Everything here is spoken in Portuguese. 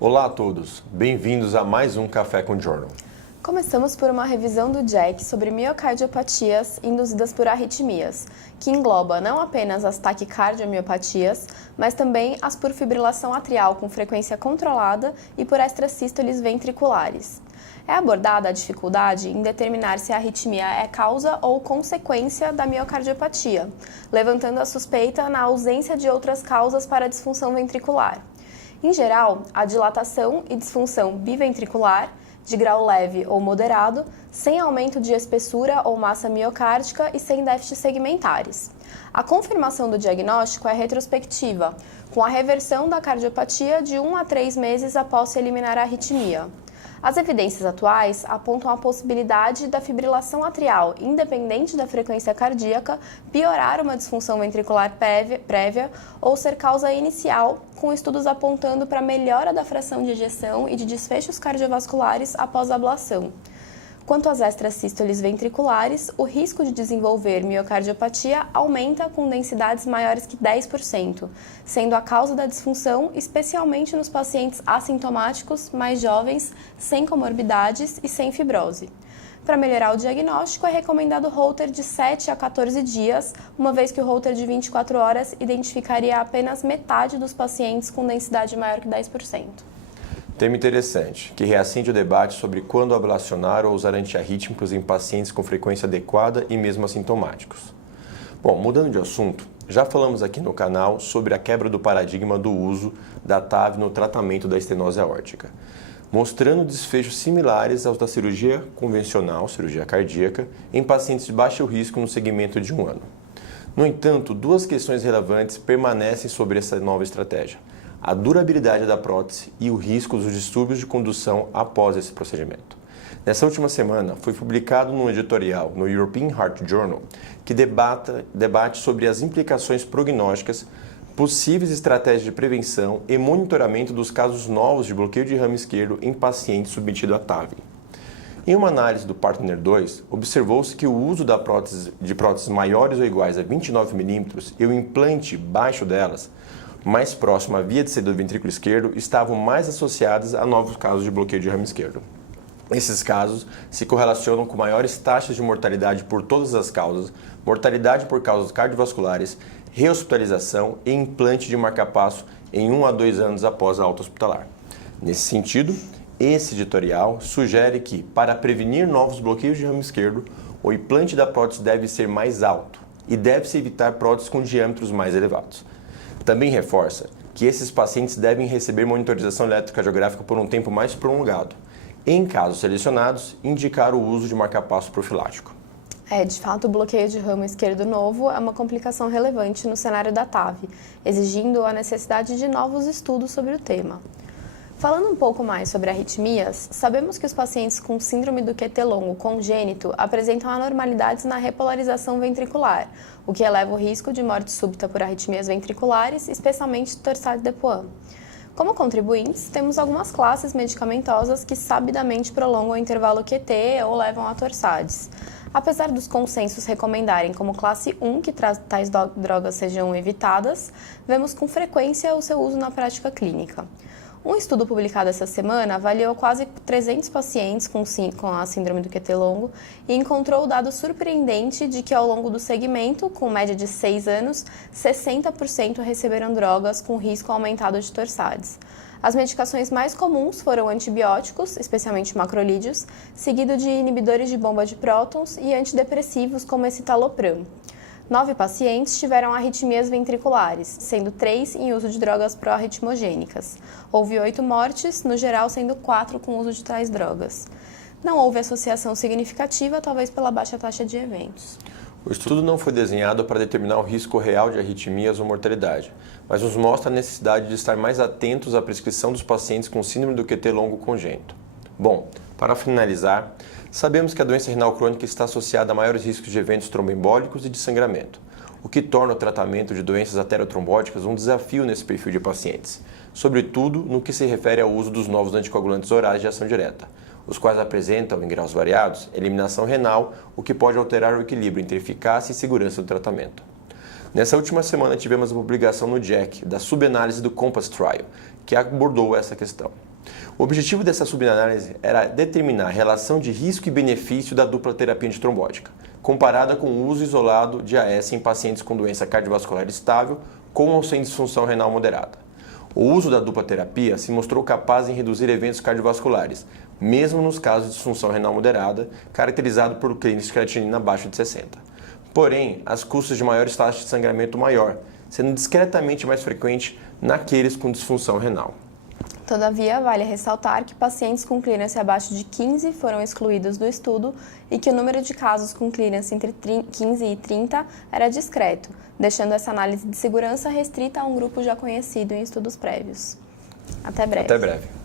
Olá a todos, bem-vindos a mais um Café com Journal. Começamos por uma revisão do JACC sobre miocardiopatias induzidas por arritmias, que engloba não apenas as taquicardiomiopatias, mas também as por fibrilação atrial com frequência controlada e por extrasístoles ventriculares. É abordada a dificuldade em determinar se a arritmia é causa ou consequência da miocardiopatia, levantando a suspeita na ausência de outras causas para a disfunção ventricular. Em geral, a dilatação e disfunção biventricular, de grau leve ou moderado, sem aumento de espessura ou massa miocárdica e sem déficits segmentares. A confirmação do diagnóstico é retrospectiva, com a reversão da cardiopatia de 1 a 3 meses após se eliminar a arritmia. As evidências atuais apontam a possibilidade da fibrilação atrial, independente da frequência cardíaca, piorar uma disfunção ventricular prévia ou ser causa inicial, com estudos apontando para melhora da fração de ejeção e de desfechos cardiovasculares após a ablação. Quanto às extrasístoles ventriculares, o risco de desenvolver miocardiopatia aumenta com densidades maiores que 10%, sendo a causa da disfunção especialmente nos pacientes assintomáticos, mais jovens, sem comorbidades e sem fibrose. Para melhorar o diagnóstico, é recomendado Holter de 7 a 14 dias, uma vez que o Holter de 24 horas identificaria apenas metade dos pacientes com densidade maior que 10%. Tema interessante, que reacende o debate sobre quando ablacionar ou usar antiarrítmicos em pacientes com frequência adequada e mesmo assintomáticos. Bom, mudando de assunto, já falamos aqui no canal sobre a quebra do paradigma do uso da TAV no tratamento da estenose aórtica, mostrando desfechos similares aos da cirurgia convencional, cirurgia cardíaca, em pacientes de baixo risco no segmento de 1 ano. No entanto, duas questões relevantes permanecem sobre essa nova estratégia: a durabilidade da prótese e o risco dos distúrbios de condução após esse procedimento. Nessa última semana, foi publicado num editorial no European Heart Journal que debate sobre as implicações prognósticas, possíveis estratégias de prevenção e monitoramento dos casos novos de bloqueio de ramo esquerdo em pacientes submetidos a TAV. Em uma análise do Partner 2, observou-se que o uso de próteses maiores ou iguais a 29 mm e o implante baixo delas, mais próximo à via de saída do ventrículo esquerdo, estavam mais associadas a novos casos de bloqueio de ramo esquerdo. Esses casos se correlacionam com maiores taxas de mortalidade por todas as causas, mortalidade por causas cardiovasculares, rehospitalização e implante de marcapasso em 1 a 2 anos após a alta hospitalar. Nesse sentido, esse editorial sugere que, para prevenir novos bloqueios de ramo esquerdo, o implante da prótese deve ser mais alto e deve-se evitar próteses com diâmetros mais elevados. Também reforça que esses pacientes devem receber monitorização eletrocardiográfica por um tempo mais prolongado. Em casos selecionados, indicar o uso de marcapasso profilático. De fato, o bloqueio de ramo esquerdo novo é uma complicação relevante no cenário da TAV, exigindo a necessidade de novos estudos sobre o tema. Falando um pouco mais sobre arritmias, sabemos que os pacientes com síndrome do QT longo congênito apresentam anormalidades na repolarização ventricular, o que eleva o risco de morte súbita por arritmias ventriculares, especialmente torsade de Pointes. Como contribuintes, temos algumas classes medicamentosas que sabidamente prolongam o intervalo QT ou levam a torsades. Apesar dos consensos recomendarem como classe 1 que tais drogas sejam evitadas, vemos com frequência o seu uso na prática clínica. Um estudo publicado essa semana avaliou quase 300 pacientes com a síndrome do QT longo e encontrou o dado surpreendente de que ao longo do segmento, com média de 6 anos, 60% receberam drogas com risco aumentado de torsades. As medicações mais comuns foram antibióticos, especialmente macrolídeos, seguido de inibidores de bomba de prótons e antidepressivos como escitalopram. 9 pacientes tiveram arritmias ventriculares, sendo 3 em uso de drogas pró-arritmogênicas. Houve 8 mortes, no geral sendo 4 com uso de tais drogas. Não houve associação significativa, talvez pela baixa taxa de eventos. O estudo não foi desenhado para determinar o risco real de arritmias ou mortalidade, mas nos mostra a necessidade de estar mais atentos à prescrição dos pacientes com síndrome do QT longo congênito. Bom, para finalizar, sabemos que a doença renal crônica está associada a maiores riscos de eventos tromboembólicos e de sangramento, o que torna o tratamento de doenças aterotrombóticas um desafio nesse perfil de pacientes, sobretudo no que se refere ao uso dos novos anticoagulantes orais de ação direta, os quais apresentam, em graus variados, eliminação renal, o que pode alterar o equilíbrio entre eficácia e segurança do tratamento. Nessa última semana tivemos a publicação no JACC da subanálise do COMPASS Trial, que abordou essa questão. O objetivo dessa subanálise era determinar a relação de risco e benefício da dupla terapia antitrombótica, comparada com o uso isolado de AS em pacientes com doença cardiovascular estável com ou sem disfunção renal moderada. O uso da dupla terapia se mostrou capaz em reduzir eventos cardiovasculares, mesmo nos casos de disfunção renal moderada, caracterizado por clínicos de creatinina abaixo de 60. Porém, as custas de maiores taxas de sangramento maior, sendo discretamente mais frequente naqueles com disfunção renal. Todavia, vale ressaltar que pacientes com clearance abaixo de 15 foram excluídos do estudo e que o número de casos com clearance entre 15 e 30 era discreto, deixando essa análise de segurança restrita a um grupo já conhecido em estudos prévios. Até breve. Até breve.